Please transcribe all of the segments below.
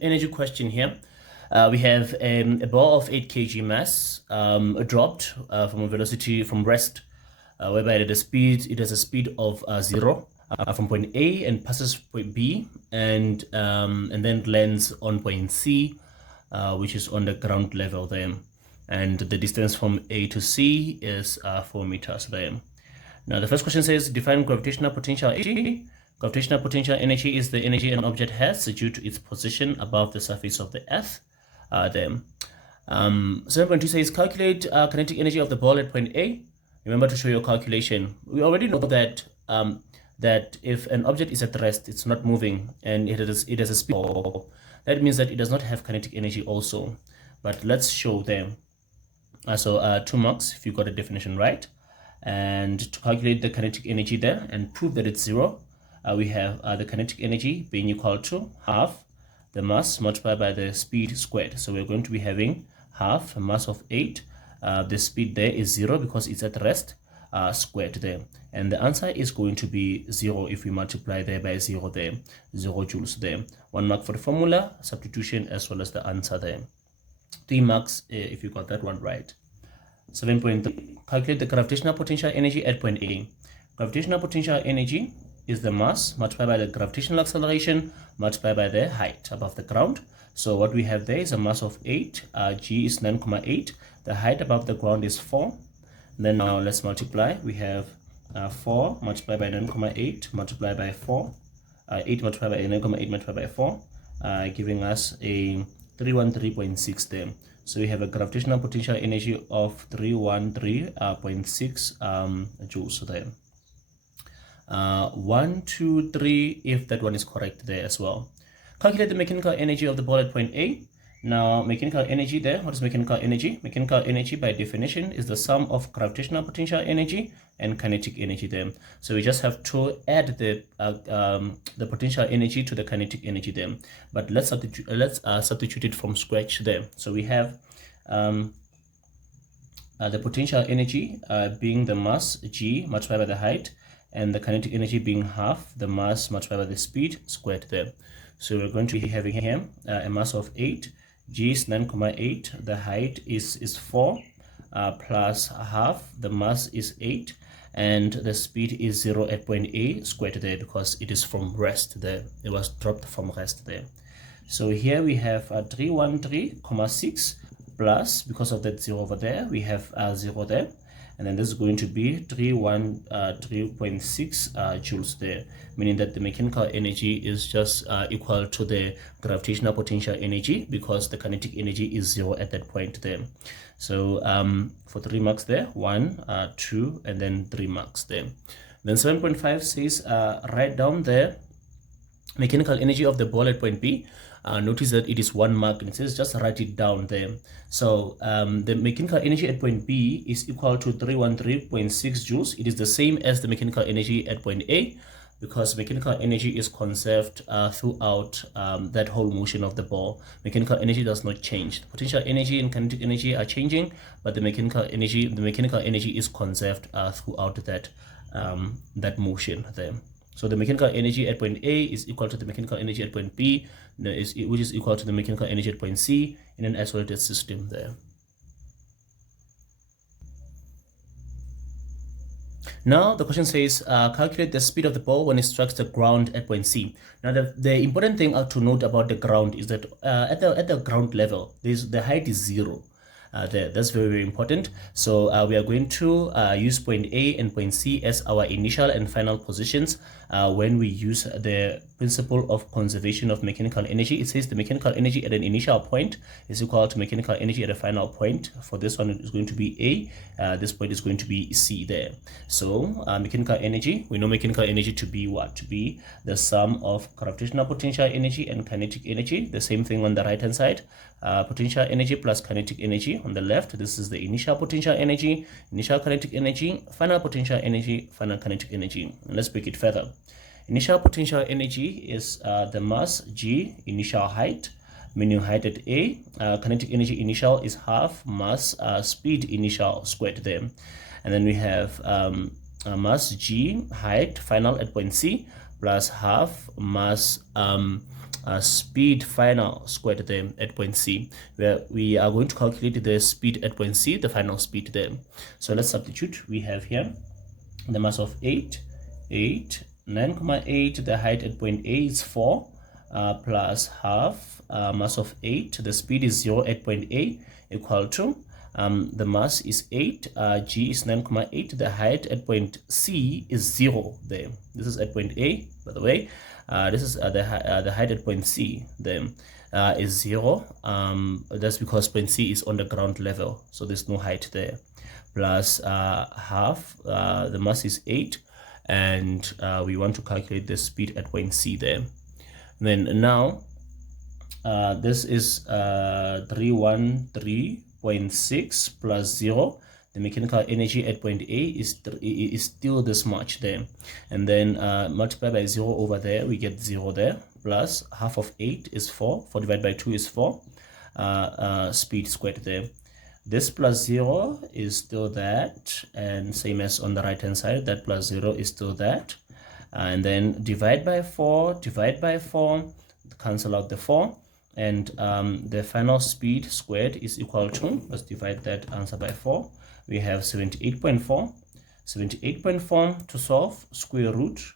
Energy question here. We have a ball of 8 kg mass dropped from a velocity from rest, whereby it has a speed of 0 from point A and passes point B, and then lands on point C, which is on the ground level there. And the distance from A to C is 4 meters there. Now the first question says define gravitational potential energy. Gravitational potential energy is the energy an object has due to its position above the surface of the earth. 7.2 says calculate kinetic energy of the ball at point A. Remember to show your calculation. We already know that that if an object is at rest, it's not moving, and it has a speed, that means that it does not have kinetic energy also. But let's show them. 2 marks if you got the definition right. And to calculate the kinetic energy there and prove that it's 0, we have the kinetic energy being equal to half the mass multiplied by the speed squared. So we're going to be having half a mass of 8. The speed there is 0 because it's at rest, squared there. And the answer is going to be 0 if we multiply there by 0 there, 0 joules there. 1 mark for the formula, substitution, as well as the answer there. 3 marks if you got that one right. 7.3, calculate the gravitational potential energy at point A. Gravitational potential energy is the mass multiplied by the gravitational acceleration multiplied by the height above the ground. So what we have there is a mass of 8, g is 9.8, the height above the ground is 4. Then now let's multiply. We have 4 multiplied by 9.8 multiplied by 4, 8 multiplied by 9.8 multiplied by 4, giving us a 313.6 there. So we have a gravitational potential energy of 313.6 joules there. 1, 2, 3, if that one is correct there as well. Calculate the mechanical energy of the ball at point A. Now, mechanical energy there, what is mechanical energy? Mechanical energy by definition is the sum of gravitational potential energy and kinetic energy there. So we just have to add the potential energy to the kinetic energy there. But let's substitute it from scratch there. So we have the potential energy being the mass g multiplied by the height, and the kinetic energy being half the mass multiplied by the speed squared there. So we're going to be having here a mass of 8, g is 9.8, the height is 4, plus half the mass is 8, and the speed is 0 at point A squared there because it is from rest there. It was dropped from rest there. So here we have 313.6 plus, because of that 0 over there, we have 0 there. And then this is going to be 313.6 joules there, meaning that the mechanical energy is just equal to the gravitational potential energy because the kinetic energy is 0 at that point there. So for 3 marks there, 1, 2, and then 3 marks there. Then 7.5 says write down the mechanical energy of the ball at point B. Notice that it is 1 mark, and it says just write it down there. So the mechanical energy at point B is equal to 313.6 joules. It is the same as the mechanical energy at point A because mechanical energy is conserved throughout that whole motion of the ball. Mechanical energy does not change. The potential energy and kinetic energy are changing, but the mechanical energy is conserved throughout that motion there. So the mechanical energy at point A is equal to the mechanical energy at point B, which is equal to the mechanical energy at point C in an isolated system there. Now the question says calculate the speed of the ball when it strikes the ground at point C. Now the important thing to note about the ground is that at the ground level, the height is 0. That's very, very important. So we are going to use point A and point C as our initial and final positions when we use the principle of conservation of mechanical energy. It says the mechanical energy at an initial point is equal to mechanical energy at a final point. For this one, it is going to be A. This point is going to be C there. So mechanical energy, we know mechanical energy to be what? To be the sum of gravitational potential energy and kinetic energy. The same thing on the right hand side. Potential energy plus kinetic energy on the left. This is the initial potential energy, initial kinetic energy, final potential energy, final kinetic energy. And let's break it further. Initial potential energy is the mass g, initial height, meaning height at A. Kinetic energy initial is half mass speed initial squared there. And then we have mass g, height, final at point C, plus half mass speed final squared there at point C, where we are going to calculate the speed at point C, the final speed there. So let's substitute. We have here the mass of 8, 9,8, the height at point A is 4, plus half mass of 8, the speed is 0 at point A, equal to the mass is 8, g is 9,8, the height at point C is 0 there. This is at point A, by the way. This is the height at point C then is 0. That's because point C is on the ground level, so there's no height there. Plus half, the mass is 8, and we want to calculate the speed at point C there. Then now this is 313.6 plus 0. The mechanical energy at point A is still this much there, and then multiply by 0 over there, we get 0 there, plus half of 8 is 4, 4 divided by 2 is 4, speed squared there. This plus 0 is still that, and same as on the right hand side, that plus 0 is still that, and then divide by 4, cancel out the 4, and the final speed squared is equal to, let's divide that answer by 4, we have 78.4 to solve, square root,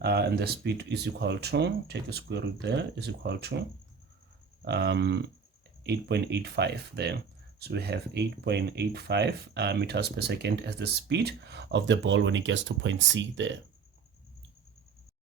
and the speed is equal to, take a square root there, is equal to 8.85 there. So we have 8.85 meters per second as the speed of the ball when it gets to point C there.